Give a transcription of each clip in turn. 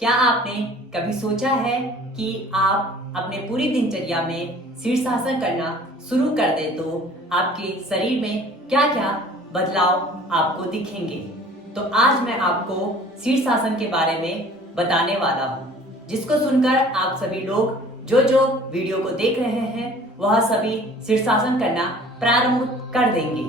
क्या आपने कभी सोचा है कि आप अपने पूरी दिनचर्या में शीर्षासन करना शुरू कर दें तो आपके शरीर में क्या क्या बदलाव आपको दिखेंगे। तो आज मैं आपको शीर्षासन के बारे में बताने वाला हूँ, जिसको सुनकर आप सभी लोग जो जो वीडियो को देख रहे हैं वह सभी शीर्षासन करना प्रारंभ कर देंगे।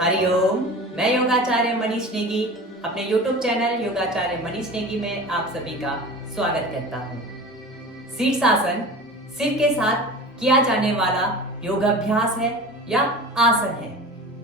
हरिओम, मैं योगाचार्य मनीष नेगी अपने YouTube चैनल योगाचार्य मनीष नेगी में आप सभी का स्वागत करता हूँ। शीर्षासन सिर के साथ किया जाने वाला योगाभ्यास है या आसन है।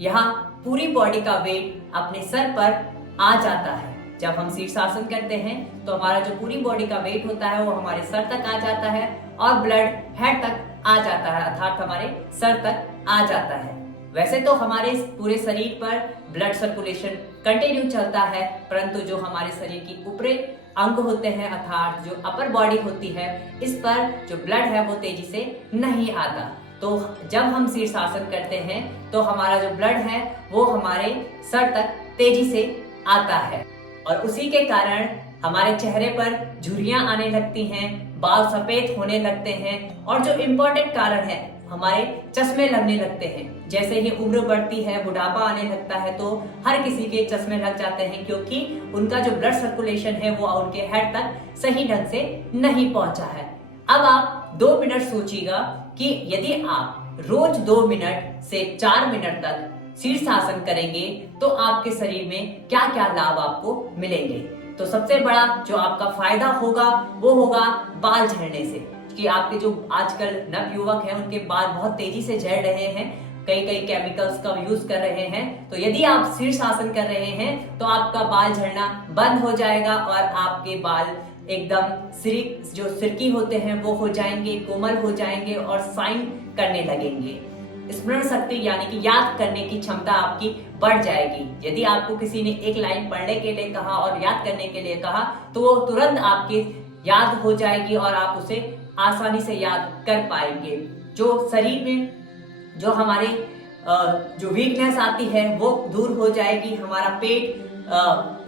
यहाँ पूरी बॉडी का वेट अपने सर पर आ जाता है। जब हम शीर्षासन करते हैं तो हमारा जो पूरी बॉडी का वेट होता है वो हमारे सर तक आ जाता है और ब्लड हेड तक आ जाता है, अर्थात हमारे सर तक आ जाता है। वैसे तो हमारे पूरे शरीर पर ब्लड सर्कुलेशन कंटिन्यू चलता है, परंतु जो हमारे शरीर की ऊपरी अंग होते हैं अर्थात जो अपर बॉडी होती है, इस पर जो ब्लड है वो तेजी से नहीं आता। तो जब हम शीर्षासन करते हैं तो हमारा जो ब्लड है वो हमारे सर तक तेजी से आता है और उसी के कारण हमारे चेहरे पर झुर्रियां आने लगती हैं, बाल सफेद होने लगते हैं और जो इम्पोर्टेंट कारण है हमारे चश्मे लगने लगते हैं। जैसे ही उम्र बढ़ती है, बुढ़ापा आने लगता है तो हर किसी के चश्मे लग जाते हैं, क्योंकि उनका जो ब्लड सर्कुलेशन है वो उनके हेड तक सही ढंग से नहीं पहुंचा है। अब आप 2 मिनट सोचिएगा कि यदि आप रोज 2 मिनट से 4 मिनट तक शीर्षासन करेंगे तो आपके शरीर में क्या क्या लाभ आपको मिलेंगे। तो सबसे बड़ा जो आपका फायदा होगा वो होगा बाल झड़ने से, कि आपके जो आजकल नव युवक हैं उनके बाल बहुत तेजी से झड़ रहे हैं, कई केमिकल्स का यूज कर रहे हैं। तो यदि आप शीर्षासन कर रहे हैं तो आपका बाल झड़ना बंद हो जाएगा और आपके बाल एकदम सिल्की होते हैं वो हो जाएंगे, कोमल हो जाएंगे और शाइन करने लगेंगे। स्मरण शक्ति यानी कि याद करने की क्षमता आपकी बढ़ जाएगी। यदि आपको किसी ने एक लाइन पढ़ने के लिए कहा और याद करने के लिए कहा तो वो तुरंत आपके याद हो जाएगी और आप उसे आसानी से याद कर पाएंगे। जो शरीर में जो हमारे जो वीकनेस आती है वो दूर हो जाएगी, हमारा पेट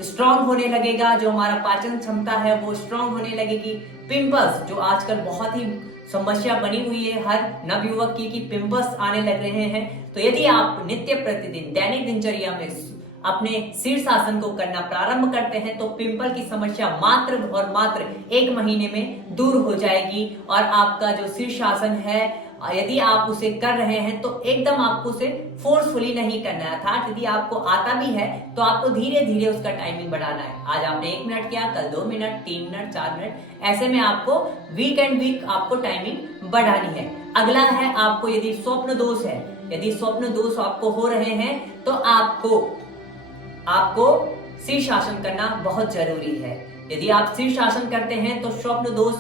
स्ट्रांग होने लगेगा, जो हमारा पाचन क्षमता है वो स्ट्रांग होने लगेगी। पिंपल्स जो आजकल बहुत ही समस्या बनी हुई है हर नवयुवक की कि पिंपल्स आने लग रहे हैं, तो यदि आप नित्य प्रतिदिन दैनिक दिनचर्या में अपने शीर्षासन को करना प्रारंभ करते हैं तो पिंपल की समस्या मात्र और मात्र 1 महीने में दूर हो जाएगी। और आपका जो शीर्षासन है यदि आप उसे कर रहे हैं तो एकदम आपको उसे फोर्सफुली नहीं करना है, अर्थात यदि आपको आता भी है तो आपको धीरे धीरे उसका टाइमिंग बढ़ाना है। आज आपने 1 मिनट किया, कल 2 मिनट, 3 मिनट, 4 मिनट, ऐसे में आपको वीक एंड वीक आपको टाइमिंग बढ़ानी है। अगला है आपको यदि स्वप्न दोष है, यदि स्वप्न दोष आपको हो रहे हैं तो आपको शीर्षासन करना बहुत जरूरी है। यदि आप शीर्षासन करते हैं तो स्वप्न दोष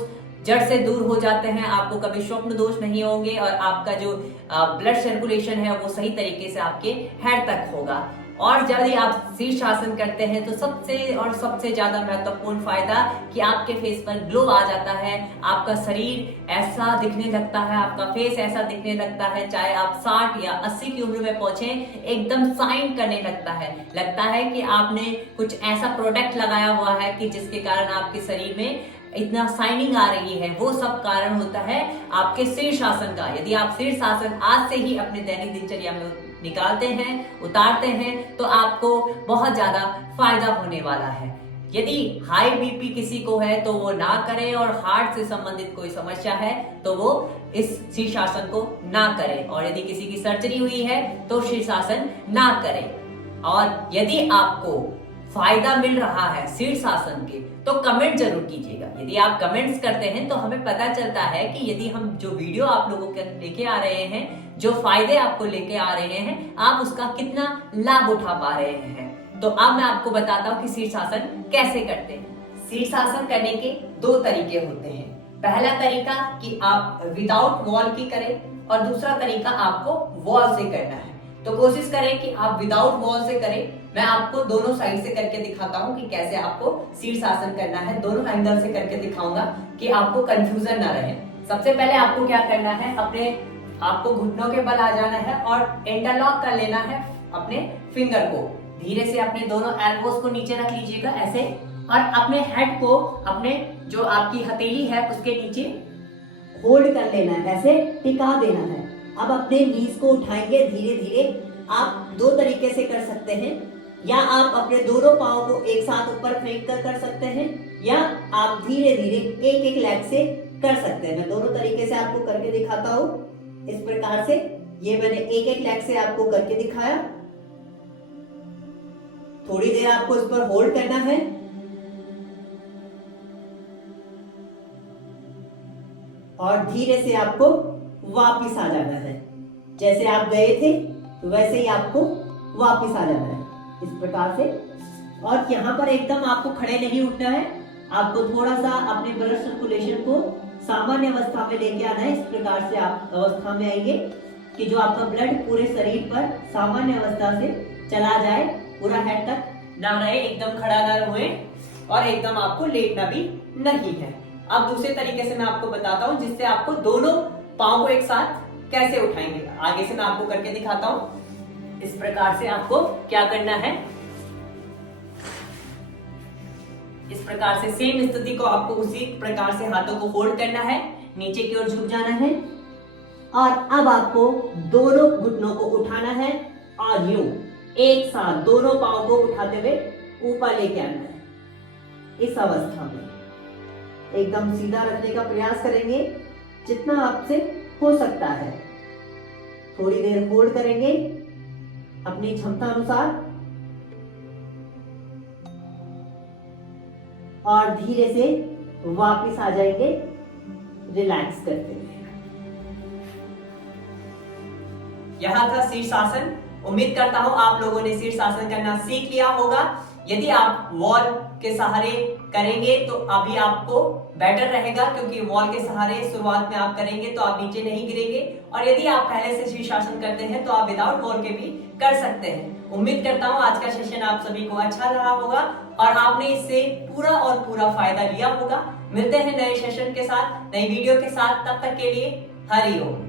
जड़ से दूर हो जाते हैं, आपको कभी स्वप्न दोष नहीं होंगे और आपका जो ब्लड सर्कुलेशन है वो सही तरीके से आपके हेड तक होगा। और यदि आप शीर्षासन करते हैं तो सबसे ज्यादा महत्वपूर्ण फायदा कि आपके फेस पर ग्लो आ जाता है, आपका शरीर ऐसा दिखने लगता है, आपका फेस ऐसा दिखने लगता है, चाहे आप 60 या 80 की उम्र में पहुंचे, एकदम शाइन करने लगता है कि आपने कुछ ऐसा प्रोडक्ट लगाया हुआ है कि जिसके कारण आपके शरीर में इतना शाइनिंग आ रही है। वो सब कारण होता है आपके शीर्षासन का। यदि आप शीर्षासन आज से ही अपने दैनिक दिनचर्या में निकालते हैं, उतारते हैं तो आपको बहुत ज्यादा फायदा होने वाला है। यदि हाई बीपी किसी को है तो वो ना करे, और हार्ट से संबंधित कोई समस्या है तो वो इस शीर्षासन को ना करे, और यदि किसी की सर्जरी हुई है तो शीर्षासन ना करे। और यदि आपको फायदा मिल रहा है शीर्षासन के तो कमेंट जरूर कीजिएगा। यदि आप कमेंट्स करते हैं तो हमें पता चलता है कि यदि हम जो वीडियो आप लोगों के लेके आ रहे हैं, जो फायदे आपको लेके आ रहे हैं, आप उसका कितना लाभ उठा पा रहे हैं। तो अब मैं आपको बताता हूँ कि शीर्षासन कैसे करते हैं। शीर्षासन करने के 2 तरीके होते हैं। पहला तरीका कि आप विदाउट वॉल की करें और दूसरा तरीका आपको वॉल से करना है। तो कोशिश करें कि आप विदाउट वॉल से करें। मैं आपको दोनों साइड से करके दिखाता हूं कि कैसे आपको शीर्षासन करना है, दोनों एंगल से करके दिखाऊंगा कि आपको कंफ्यूजन ना रहे। सबसे पहले आपको क्या करना है, अपने आपको घुटनों के बल आ जाना है और इंटरलॉक कर लेना है अपने फिंगर को। धीरे से अपने दोनों एल्बोस को नीचे रख लीजिएगा ऐसे, और अपने हेड को अपने जो आपकी हथेली है उसके नीचे होल्ड कर लेना है, ऐसे टिका देना है। अब अपने नीज को उठाएंगे धीरे धीरे। आप दो तरीके से कर सकते हैं, या आप अपने दोनों पाँव को एक साथ ऊपर फेंक कर सकते हैं, या आप धीरे धीरे एक एक लेग से कर सकते हैं। मैं दोनों तरीके से आपको करके दिखाता हूं। इस प्रकार से ये मैंने एक एक लेग से आपको करके दिखाया। थोड़ी देर आपको इस पर होल्ड करना है और धीरे से आपको वापस आ जाना है। जैसे आप गए थे वैसे ही आपको वापस आ जाना है, इस प्रकार से। और यहाँ पर एकदम आपको खड़े नहीं उठना है, आपको थोड़ा सा अपने ब्लड सर्कुलेशन को सामान्य अवस्था में लेके आना है। इस प्रकार से आप अवस्था में आएंगे कि जो आपका ब्लड पूरे शरीर पर सामान्य अवस्था से चला जाए, पूरा हेड तक ना रहे, एकदम खड़ा ना हुए और एकदम आपको लेटना भी नहीं है। अब दूसरे तरीके से मैं आपको बताता हूं जिससे आपको दोनों पांव को एक साथ कैसे उठाएंगे। आगे से मैं आपको करके दिखाता हूं। इस प्रकार से आपको क्या करना है, इस प्रकार से सेम स्थिति को आपको उसी प्रकार से हाथों को होल्ड करना है, नीचे की ओर झुक जाना है और अब आपको दोनों घुटनों को उठाना है और यूं एक साथ दोनों पांव को उठाते हुए ऊपर लेके आना है। इस अवस्था में एकदम सीधा रखने का प्रयास करेंगे जितना आपसे हो सकता है। थोड़ी देर होल्ड करेंगे अपनी क्षमता अनुसार और धीरे से वापस आ जाएंगे रिलैक्स करते हुए। यह था शीर्षासन। उम्मीद करता हूं आप लोगों ने शीर्षासन करना सीख लिया होगा। यदि आप वॉल के सहारे करेंगे तो अभी आपको बेटर रहेगा, क्योंकि वॉल के सहारे शुरुआत में आप करेंगे तो आप नीचे नहीं गिरेंगे, और यदि आप पहले से शीर्षासन करते हैं तो आप विदाउट वॉल के भी कर सकते हैं। उम्मीद करता हूं आज का सेशन आप सभी को अच्छा रहा होगा और आपने इससे पूरा और पूरा फायदा लिया होगा। मिलते हैं नए सेशन के साथ, नई वीडियो के साथ, तब तक के लिए हरि ओम।